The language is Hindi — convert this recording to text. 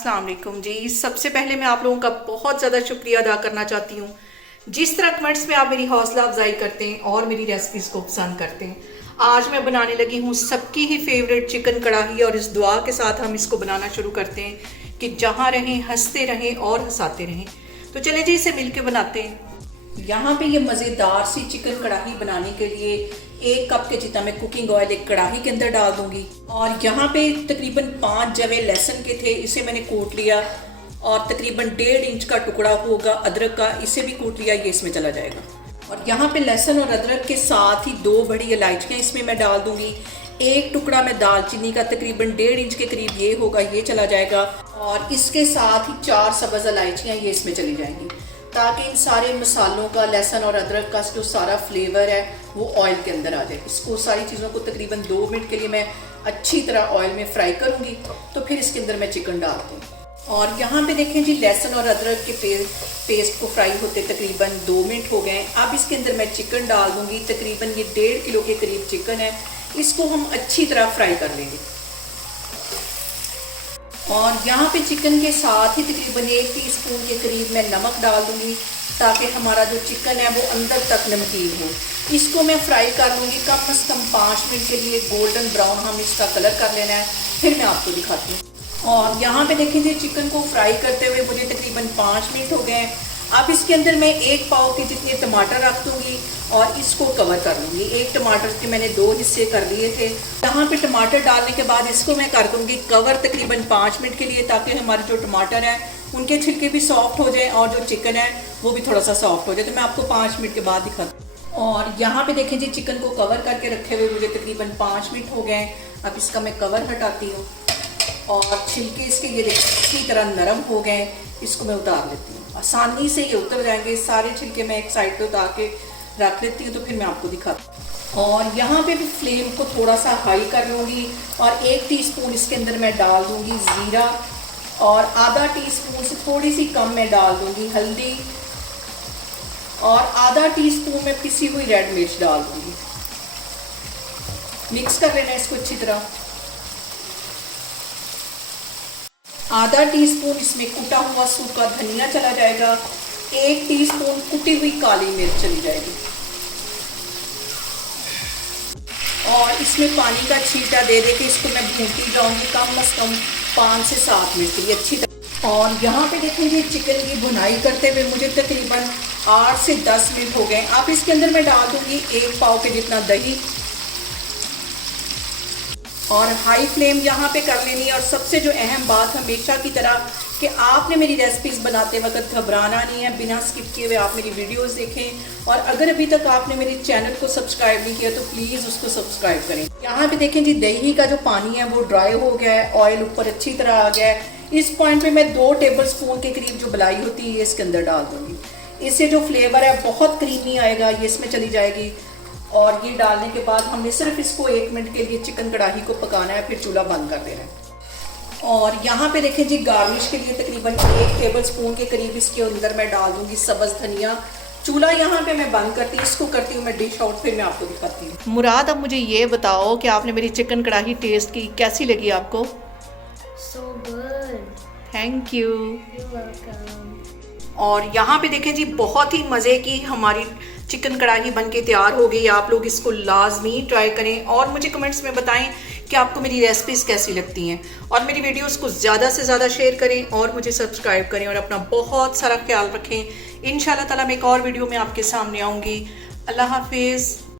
अस्सलाम वालेकुम जी। सबसे पहले मैं आप लोगों का बहुत ज़्यादा शुक्रिया अदा करना चाहती हूँ जिस तरह कमेंट्स में आप मेरी हौसला अफजाई करते हैं और मेरी रेसिपीज़ को पसंद करते हैं। आज मैं बनाने लगी हूँ सबकी ही फेवरेट चिकन कढ़ाई और इस दुआ के साथ हम इसको बनाना शुरू करते हैं कि जहाँ रहें हंसते रहें और हंसाते रहें। तो चले जी इसे मिल के बनाते हैं। यहाँ पे ये मज़ेदार सी चिकन कढ़ाई बनाने के लिए 1 कप के जितना मैं कुकिंग ऑयल एक कढ़ाई के अंदर डाल दूंगी। और यहाँ पे तकरीबन 5 जवे लहसुन के थे, इसे मैंने कूट लिया। और तकरीबन 1.5 इंच का टुकड़ा होगा अदरक का, इसे भी कूट लिया, ये इसमें चला जाएगा। और यहाँ पे लहसुन और अदरक के साथ ही 2 बड़ी इलायचियाँ इसमें मैं डाल दूंगी। 1 टुकड़ा मैं दालचीनी का तकरीबन 1.5 इंच के करीब ये होगा, ये चला जाएगा। और इसके साथ ही 4 सब्ज़ इलायचियाँ ये इसमें चली जाएंगी ताकि इन सारे मसालों का, लहसुन और अदरक का जो सारा फ्लेवर है वो ऑयल के अंदर आ जाए। इसको सारी चीज़ों को तकरीबन 2 मिनट के लिए मैं अच्छी तरह ऑयल में फ्राई करूँगी, तो फिर इसके अंदर मैं चिकन डालती हूँ। और यहाँ पे देखें जी, लहसुन और अदरक के पेस्ट को फ्राई होते तकरीबन 2 मिनट हो गए। अब इसके अंदर मैं चिकन डाल दूँगी। तकरीबन ये 1.5 किलो के करीब चिकन है, इसको हम अच्छी तरह फ्राई कर लेंगे। और यहाँ पे चिकन के साथ ही तकरीबन 1 टीस्पून के करीब मैं नमक डाल दूँगी ताकि हमारा जो चिकन है वो अंदर तक नमकीन हो। इसको मैं फ्राई कर लूँगी कम से कम 5 मिनट के लिए। गोल्डन ब्राउन हम इसका कलर कर लेना है, फिर मैं आपको दिखाती हूँ। और यहाँ पे देखेंगे चिकन को फ्राई करते हुए मुझे तकरीबन 5 मिनट हो गए। अब इसके अंदर मैं 1 पाव के जितने टमाटर रख दूँगी और इसको कवर कर लूँगी। 1 टमाटर के मैंने 2 हिस्से कर लिए थे। यहाँ पे टमाटर डालने के बाद इसको मैं कर दूँगी कवर तकरीबन 5 मिनट के लिए, ताकि हमारे जो टमाटर हैं उनके छिलके भी सॉफ्ट हो जाए और जो चिकन है वो भी थोड़ा सा सॉफ्ट हो जाए। तो मैं आपको 5 मिनट के बाद दिखाती हूँ। और यहाँ पे देखें जी, चिकन को कवर करके रखे हुए मुझे तकरीबन 5 मिनट हो गए। अब इसका मैं कवर हटाती हूँ और छिलके इसके ये अच्छी तरह नरम हो गए। इसको मैं उतार लेती हूँ, आसानी से ये उतर जाएंगे। सारे छिलके मैं एक साइड पे उतार के रख लेती हूँ, तो फिर मैं आपको दिखाती हूँ। और यहाँ पे भी फ्लेम को थोड़ा सा हाई कर लूँगी और 1 टीस्पून इसके अंदर मैं डाल दूँगी ज़ीरा और आधा टीस्पून से थोड़ी सी कम मैं डाल दूँगी हल्दी और आधा टीस्पून में पिसी हुई रेड मिर्च डाल दूँगी। मिक्स कर लेना इसको अच्छी तरह। आधा टीस्पून इसमें कुटा हुआ सूखा धनिया चला जाएगा। 1 टीस्पून कुटी हुई काली मिर्च चली जाएगी। और इसमें पानी का छींटा दे के इसको मैं भूनती जाऊंगी कम से कम 5 से 7 मिनट के लिए अच्छी तरह। और यहाँ पे देखेंगे चिकन की भुनाई करते हुए मुझे तकरीबन 8 से 10 मिनट हो गए। अब इसके अंदर मैं डाल दूंगी 1 पाव के जितना दही और हाई फ्लेम यहाँ पे कर लेनी है। और सबसे जो अहम बात हमेशा की तरह कि आपने मेरी रेसिपीज़ बनाते वक्त घबराना नहीं है, बिना स्किप किए हुए आप मेरी वीडियोस देखें। और अगर अभी तक आपने मेरे चैनल को सब्सक्राइब नहीं किया तो प्लीज़ उसको सब्सक्राइब करें। यहाँ पे देखें जी, दही का जो पानी है वो ड्राई हो गया है, ऑयल ऊपर अच्छी तरह आ गया है। इस पॉइंट पे मैं 2 टेबलस्पून के करीब जो मलाई होती है ये इसके अंदर डाल दूँगी। इससे जो फ्लेवर है बहुत क्रीमी आएगा, ये इसमें चली जाएगी। और ये डालने के बाद हमने सिर्फ इसको 1 मिनट के लिए चिकन कढ़ाई को पकाना है, फिर चूल्हा बंद कर देना है। और यहाँ पे देखें जी, गार्निश के लिए तकरीबन 1 टेबलस्पून के करीब इसके अंदर मैं डाल दूंगी सब्ज़ धनिया। चूल्हा यहाँ पे मैं बंद करती हूँ, इसको करती हूँ मैं डिश आउट, फिर मैं आपको दिखाती हूँ। मुराद, अब मुझे ये बताओ कि आपने मेरी चिकन कढ़ाई टेस्ट की, कैसी लगी आपको? So good. Thank you. You're welcome. और यहाँ पे देखें जी, बहुत ही मज़े की हमारी चिकन कढ़ाई बन के तैयार हो गई। आप लोग इसको लाजमी ट्राई करें और मुझे कमेंट्स में बताएं कि आपको मेरी रेसिपीज़ कैसी लगती हैं। और मेरी वीडियोस को ज़्यादा से ज़्यादा शेयर करें और मुझे सब्सक्राइब करें और अपना बहुत सारा ख्याल रखें। इंशाल्लाह ताला मैं एक और वीडियो में आपके सामने आऊँगी। अल्लाह हाफिज़।